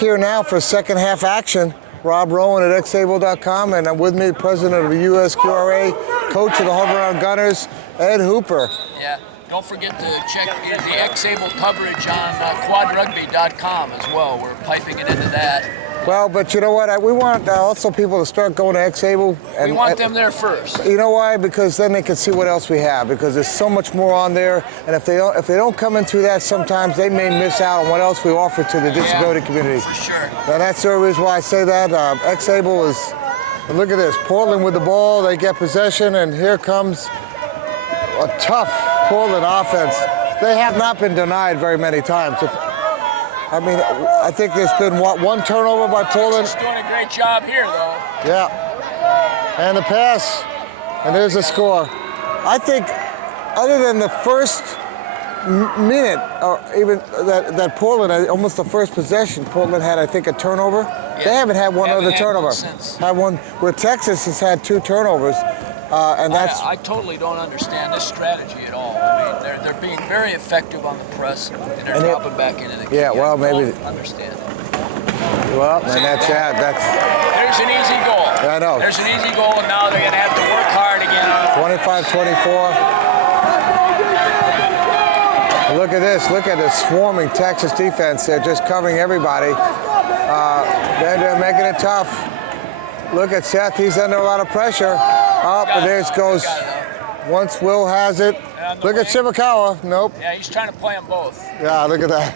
here now for second half action. Rob Rowan at xable.com, and I'm with me, president of the USQRA, coach of the Hover Gunners, Ed Hooper. Yeah, don't forget to check the Xable coverage on quadrugby.com as well. We're piping it into that. Well, but you know what? We want also people to start going to Xable. We want them there first. You know why? Because then they can see what else we have. Because there's so much more on there, and if they don't come in through that, sometimes they may miss out on what else we offer to the disability community. For sure. And that's the reason why I say that. Xable is. Look at this. Portland with the ball. They get possession, and here comes a tough Portland offense. They have not been denied very many times. I think there's been, one turnover by Portland? He's doing a great job here, though. Yeah. And the pass, and there's the score. I think, other than the first minute, or even that Portland, almost the first possession, Portland had, I think, a turnover. Yeah. They haven't had one other turnover. Had one where Texas has had 2 turnovers. And that's. I totally don't understand this strategy at all. I mean, they're being very effective on the press, and they're dropping back into the game. Yeah, well, maybe. Understand. Well, and that's. There's an easy goal. Yeah, I know. There's an easy goal, and now they're going to have to work hard again. 25-24. Look at this. Look at the swarming Texas defense. They're just covering everybody. They're making it tough. Look at Seth. He's under a lot of pressure. But there it goes. Once Will has it. Look at Shibakawa. Nope. Yeah, he's trying to play them both. Yeah, look at that.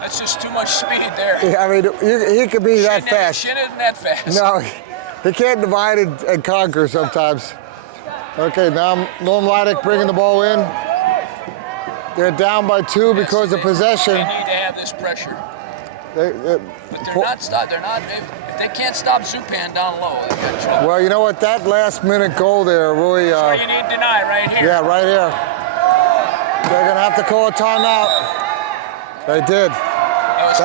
That's just too much speed there. Yeah, I mean, he could be that fast. Shit isn't that fast. No, he can't divide and conquer sometimes. Okay, now Norm Leidick bringing the ball in. They're down by 2 because of possession. They need to have this pressure. But they're not stopped. If they can't stop Zupan down low, they've got trouble. Well, you know what? That last-minute goal there really. That's what you need to deny right here. Yeah, right here. They're gonna have to call a timeout. They did. It was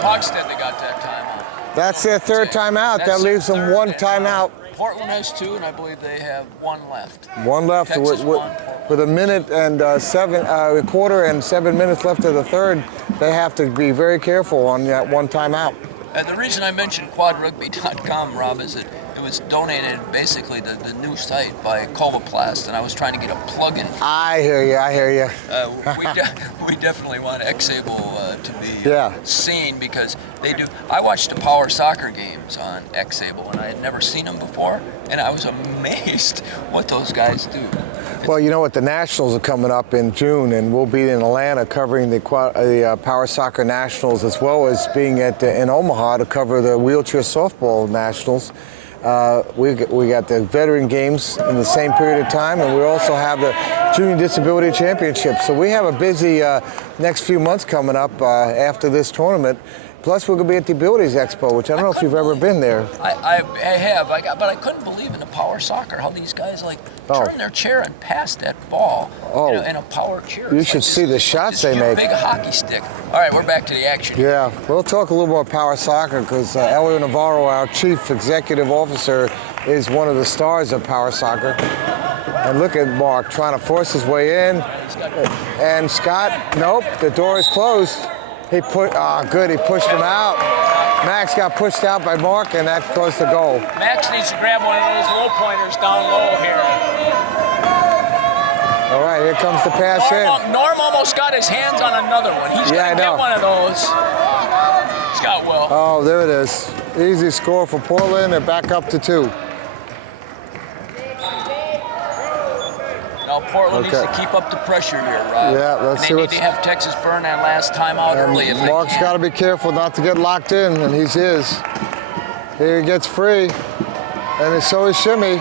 Hogsted that got that timeout. That's their third timeout. That leaves them 1 timeout. Portland has 2, and I believe they have 1 left. 1 left with a minute and a quarter and 7 minutes left of the third. They have to be very careful on that 1 timeout. And the reason I mentioned quadrugby.com, Rob, is that it was donated basically to the new site by Colvoplast, and I was trying to get a plug-in. I hear you. We definitely want Xable to be seen because they do. I watched the power soccer games on Xable, and I had never seen them before, and I was amazed what those guys do. Well, you know what? The Nationals are coming up in June, and we'll be in Atlanta covering the Power Soccer Nationals, as well as being in Omaha to cover the Wheelchair Softball Nationals. We got the Veteran Games in the same period of time, and we also have the Junior Disability Championship. So we have a busy next few months coming up after this tournament. Plus, we're going to be at the Abilities Expo, which I don't know if you've ever been there. I have, but I couldn't believe in the power soccer how these guys turn their chair and pass that ball in a power chair. You should see the shots they make. Big hockey stick. All right, we're back to the action. Yeah, we'll talk a little more power soccer because Elio Navarro, our chief executive officer, is one of the stars of power soccer. And look at Mark trying to force his way in. And Scott, nope, the door is closed. He pushed him out. Max got pushed out by Mark, and that goes to goal. Max needs to grab one of those low pointers down low here. All right, here comes the pass in. Norm almost got his hands on another one. He's going to get one of those. Scott will. Oh, there it is. Easy score for Portland. They're back up to 2. Now Portland needs to keep up the pressure here, Rob. Yeah, let's see. They need to have Texas burn that last time out early if they can. Mark's got to be careful not to get locked in, and he is. Here he gets free, and so is Shimmy,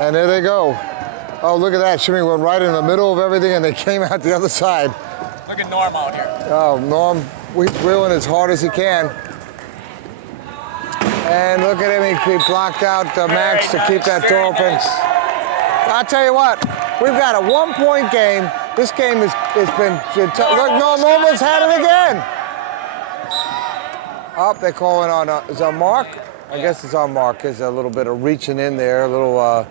and there they go. Oh, look at that. Shimmy went right in the middle of everything, and they came out the other side. Look at Norm out here. Oh, Norm, reeling as hard as he can. And look at him. He blocked out Max to keep that door open. I'll tell you what. We've got a 1-point game. This game has been look, Norman's had it again. Oh, they're calling on, is on Mark? I guess it's on Mark. There's a little bit of reaching in there, a little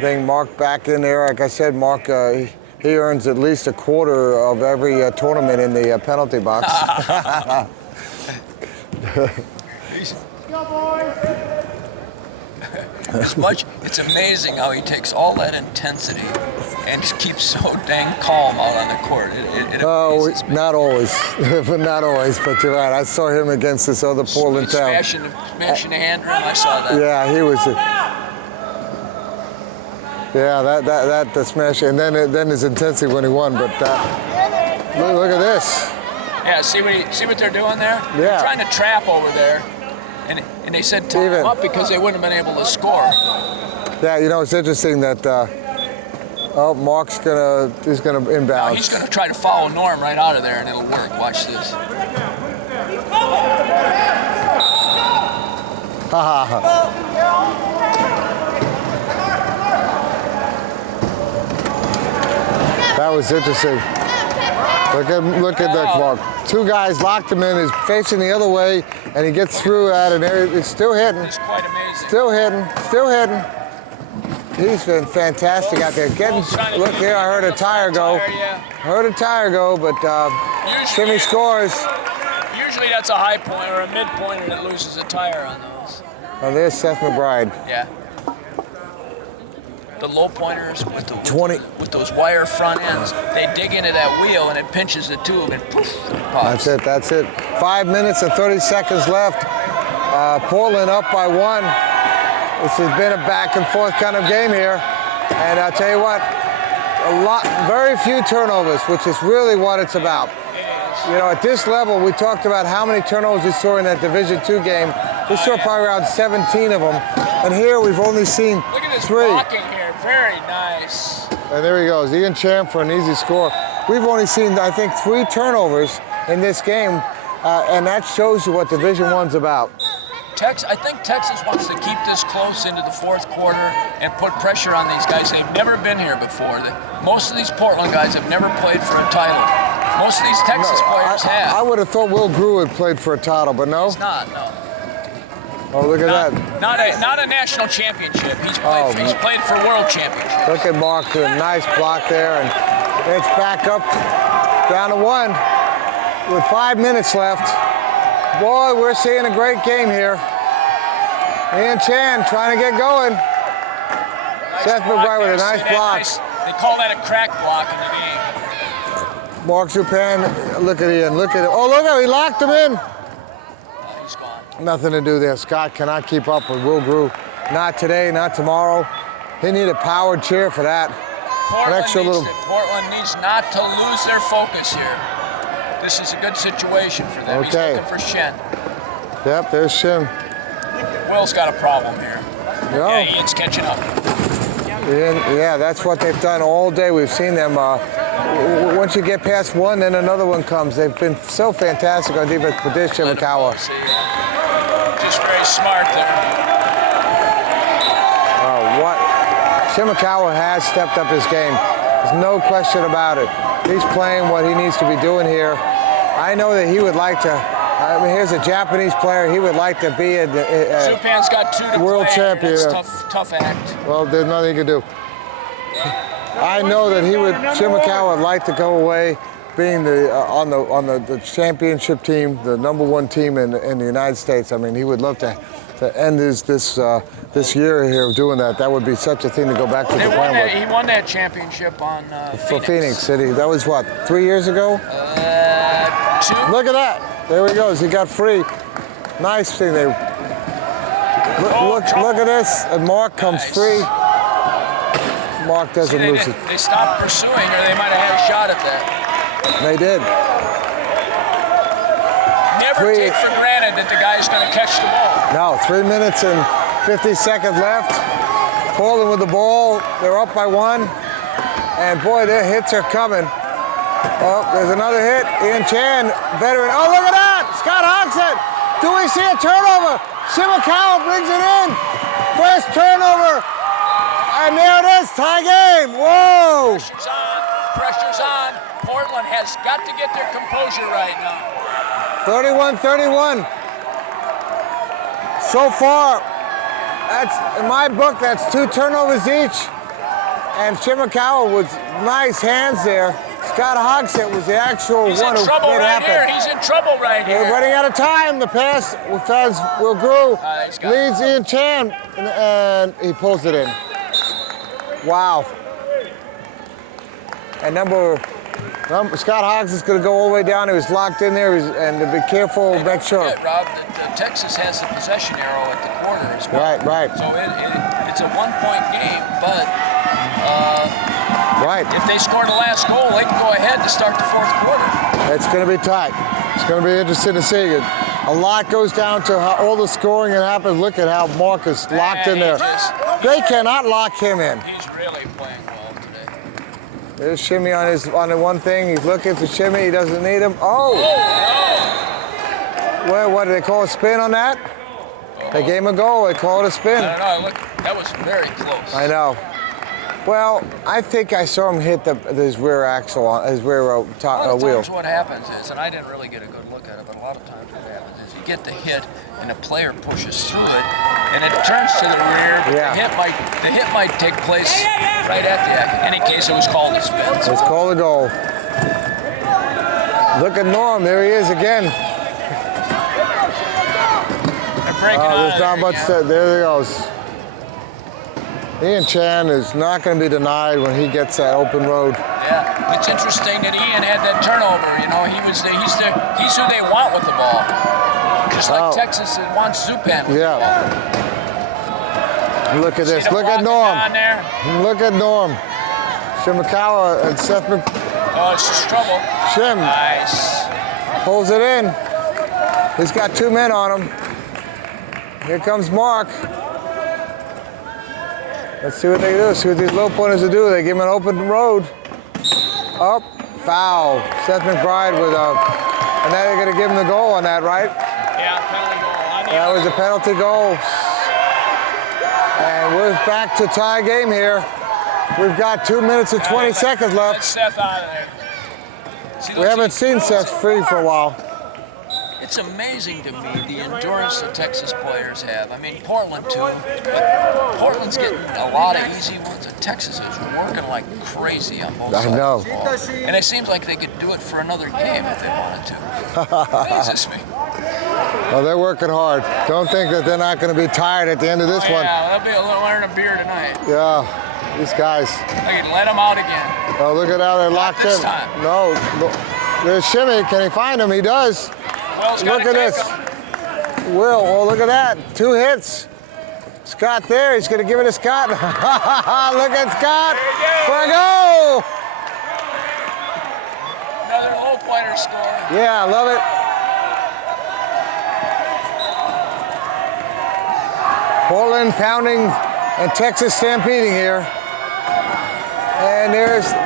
thing. Mark back in there. Like I said, Mark, he earns at least a quarter of every tournament in the penalty box. It's amazing how he takes all that intensity and just keeps so dang calm out on the court. It amazes me. Not always, not always. But you're right. I saw him against this other Portland town. Smashing the hand rim. I saw that. Yeah, he was. That smash, and then his intensity when he won. But look at this. Yeah, see what they're doing there? Yeah. They're trying to trap over there, and they said tie him up because they wouldn't have been able to score. Yeah, it's interesting that. Mark's he's gonna inbound. No, he's gonna try to follow Norm right out of there, and it'll work. Watch this. That was interesting. Look at that, Mark. Two guys locked him in. He's facing the other way, and he gets through at an area. It's still hitting. It's quite amazing. Still hitting. He's been fantastic out there. Look here, I heard a tire go. Heard a tire go, but Timmy scores. Usually that's a high point or a mid pointer that loses a tire on those. Oh, there's Seth McBride. Yeah. The low pointers with those wire front ends, they dig into that wheel and it pinches the tube and poof, it pops. That's it. 5 minutes and 30 seconds left. Portland up by 1. This has been a back and forth kind of game here. And I'll tell you what, very few turnovers, which is really what it's about. At this level, we talked about how many turnovers we saw in that Division II game. We saw probably around 17 of them. And here we've only seen 3. Look at this blocking here, very nice. And there he goes, Ian Chan for an easy score. We've only seen, I think, 3 turnovers in this game. And that shows you what Division I's about. I think Texas wants to keep this close into the fourth quarter and put pressure on these guys. They've never been here before. Most of these Portland guys have never played for a title. Most of these Texas players have. I would have thought Will Grew had played for a title, but no? He's not, no. Oh, look at that. Not a national championship. He's played for world championships. Look at Mark, a nice block there, and it's back up, down to 1 with 5 minutes left. Boy, we're seeing a great game here. Ian Chan trying to get going. Seth McBride with a nice block. They call that a crack block in the game. Mark Zupan, look at Ian, look at it. Oh, look at him, he locked him in. He's gone. Nothing to do there. Scott cannot keep up with Will Grew. Not today, not tomorrow. He need a powered chair for that. Portland needs not to lose their focus here. This is a good situation for them. Okay. He's looking for Shen. Yep, there's Shen. Will's got a problem here. Yeah, Ian's catching up. Yeah, that's what they've done all day. We've seen them. Once you get past one, then another one comes. They've been so fantastic on defense, but there's Shimakawa. Just very smart there. Shimakawa has stepped up his game. There's no question about it. He's playing what he needs to be doing here. I know that he would like to. Here's a Japanese player. He would like to be a Zupan's got 2 to world play. champion. It's tough act. Well, there's nothing he can do. I know that Shimakawa would like to go away, being on the championship team, the #1 team in the United States. I mean, he would love to end this year here doing that. That would be such a thing to go back to Japan with. He won that championship on for Phoenix City. That was what, 3 years ago? 2. Look at that. There he goes. He got free. Nice thing. Look at this. And Mark comes free. Mark doesn't lose it. They stopped pursuing, or they might have had a shot at that. They did. Never take for granted that the guy's going to catch the ball. No, 3 minutes and 50 seconds left. Portland with the ball. They're up by 1. And boy, their hits are coming. Oh, there's another hit. Ian Chan, veteran. Oh, look at that! Scott Hodgson. Do we see a turnover? Shimakawa brings it in. First turnover. And there it is, tie game. Whoa! Pressure's on. Portland has got to get their composure right now. 31-31. So far, in my book, that's 2 turnovers each. And Shimakawa with nice hands there. Scott Hogsett was the actual He's one in who trouble made it right happen. here. He's in trouble right here. They're running out of time. The pass will grow. Leads Ian Chan, and he pulls it in. Wow. And Scott Hoggs is going to go all the way down. He was locked in there, and to be careful, And make sure. Forget, Rob, that Texas has the possession arrow at the corner as well. Right. So it's a one-point game, but if they score the last goal, they can go ahead to start the fourth quarter. It's going to be tight. It's going to be interesting to see. A lot goes down to how all the scoring that happens. Look at how Mark is locked in there. They cannot lock him in. He's really playing well today. There's Shimmy on the one thing. He's looking for Shimmy. He doesn't need him. Oh! Well, what did they call a spin on that? They gave him a goal. They called it a spin. I don't know. Look, that was very close. I know. Well, I think I saw him hit his rear axle, his rear A lot of wheel. times what happens is, and I didn't really get a good look at it, but a lot of times what happens is you get the hit and the player pushes through it and it turns to the rear. But Yeah. the hit might take place right at the axle. In any case, it was called a spin. Let's call the goal. Look at Norm. There he is again. They're breaking out There's of not there much. again. There he goes. Ian Chan is not going to be denied when he gets that open road. Yeah, it's interesting that Ian had that turnover. You know, he's who they want with the ball. Just like Texas wants Zupan with the ball. Look at this. See the Look at blocking Norm. down there? Look at Norm. Shimakawa and Seth Oh, it's just trouble. Shim Nice. pulls it in. He's got 2 men on him. Here comes Mark. Let's see what they do. See what these low pointers will do. They give him an open road. Up, foul. Seth McBride with and now they're going to give him the goal on that, right? Yeah, penalty goal. That was a penalty goal. And we're back to tie game here. We've got 2 minutes and 20 seconds Let left. Seth out of there. See, We haven't seen Seth free for a while. It's amazing to me the endurance that Texas players have. I mean, Portland too. But Portland's getting a lot of easy ones, and Texas is working like crazy on both sides. I know. Of the ball. And it seems like they could do it for another game if they wanted to. Amazes me. Well, they're working hard. Don't think that they're not going to be tired at the end of this one. Yeah, they'll be learning a beer tonight. Yeah, these guys. They can let them out again. Oh, look at how they're Not locked this in. time. No, there's Shimmy. Can he find him? He does. Will's Look at this. Will, oh, look at that. 2 hits. Scott there. He's going to give it to Scott. Look at Scott for a goal. Another low pointer score. Yeah, I love it. Portland pounding and Texas stampeding here. And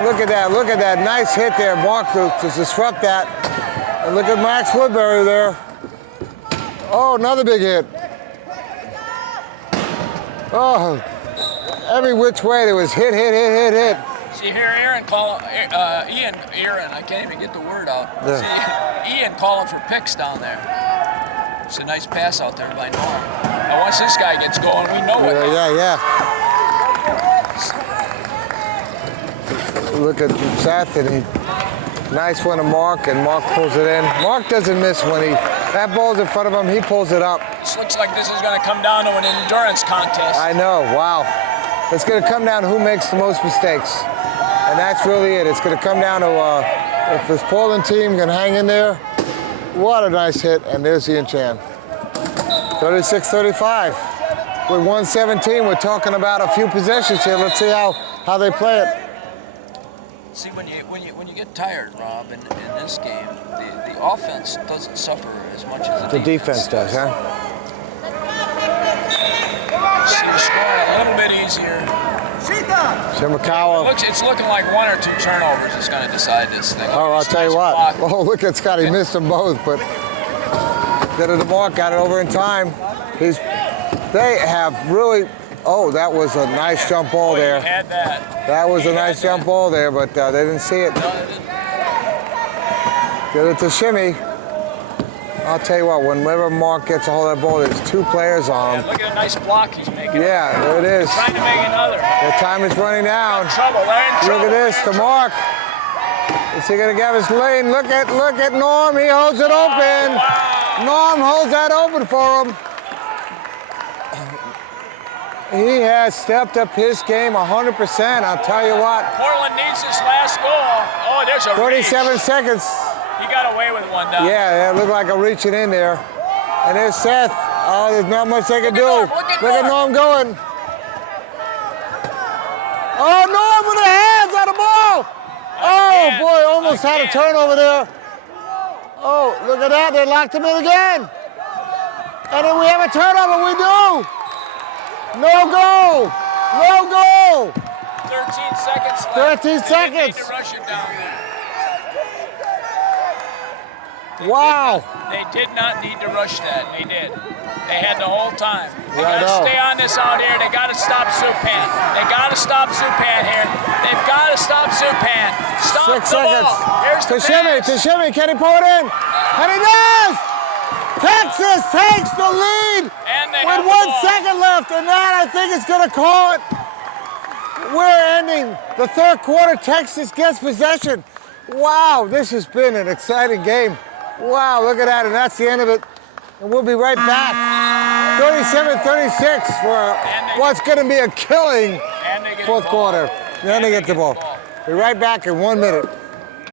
look at that. Nice hit there. Mark to disrupt that. And look at Max Woodbury there. Oh, another big hit. Oh, every which way there was hit. See here, Ian, I can't even get the word out. Yeah. See, Ian calling for picks down there. It's a nice pass out there by Norm. Now once this guy gets going, we know what happens. Yeah. Look at Seth, and nice one to Mark, and Mark pulls it in. Mark doesn't miss when that ball's in front of him, he pulls it up. This looks like this is going to come down to an endurance contest. I know, wow. It's going to come down to who makes the most mistakes. And that's really it. It's going to come down to if this Portland team can hang in there. What a nice hit, and there's Ian Chan. 36-35. With 117, we're talking about a few possessions here. Let's see how they play it. See, when you get tired, Rob, in this game, the offense doesn't suffer as much as The defense does, huh? See, the scoring a little bit easier. Shimakawa. It's looking like 1 or 2 turnovers is going to decide this thing. Oh, I'll tell you what. Block. Oh, look at Scott. He missed them both, but did it to Mark. Got it over in time. They have really. Oh, that was a nice jump ball there. Had that. That was a nice jump ball there, but they didn't see it. No, they didn't. Get it to Shimmy. I'll tell you what, whenever Mark gets a hold of that ball, there's 2 players on him. Look at a nice block he's making. Yeah, there it is. Trying to make another. The time is running down. They're in trouble. Look at this, to Mark. Is he gonna get his lane? Look at Norm. He holds it open. Wow. Norm holds that open for him. He has stepped up his game 100%. I'll tell you what. Portland needs this last goal. Oh, there's a 37 reach. seconds. He got away with one down. Yeah, it looked like a reaching in there. And there's Seth. Oh, there's not much they can do. Look at Norm going. Oh, Norm with the hands on the ball. Oh, boy, almost had a turnover there. Oh, look at that. They locked him in again. And then we have a turnover. We do. No goal. No goal. 13 seconds left. 13 seconds. They need to rush it down there. Wow. They did not need to rush that. They did. They had the whole time. They Yeah, I got to know. stay on this out here. They got to stop Supan. They got to stop Supan here. They've got to stop Supan. Stop 6 the seconds. ball. Here's the pass. Tashimi, can he pull it in? And he does! Texas takes the lead And they with have the 1 ball. second left, and that I think is going to call it. We're ending the third quarter. Texas gets possession. Wow, this has been an exciting game. Wow, look at that, and that's the end of it. And we'll be right back. 37-36 for what's going to be a killing And they get fourth the ball. quarter. Then they get the ball. Be right back in 1 minute.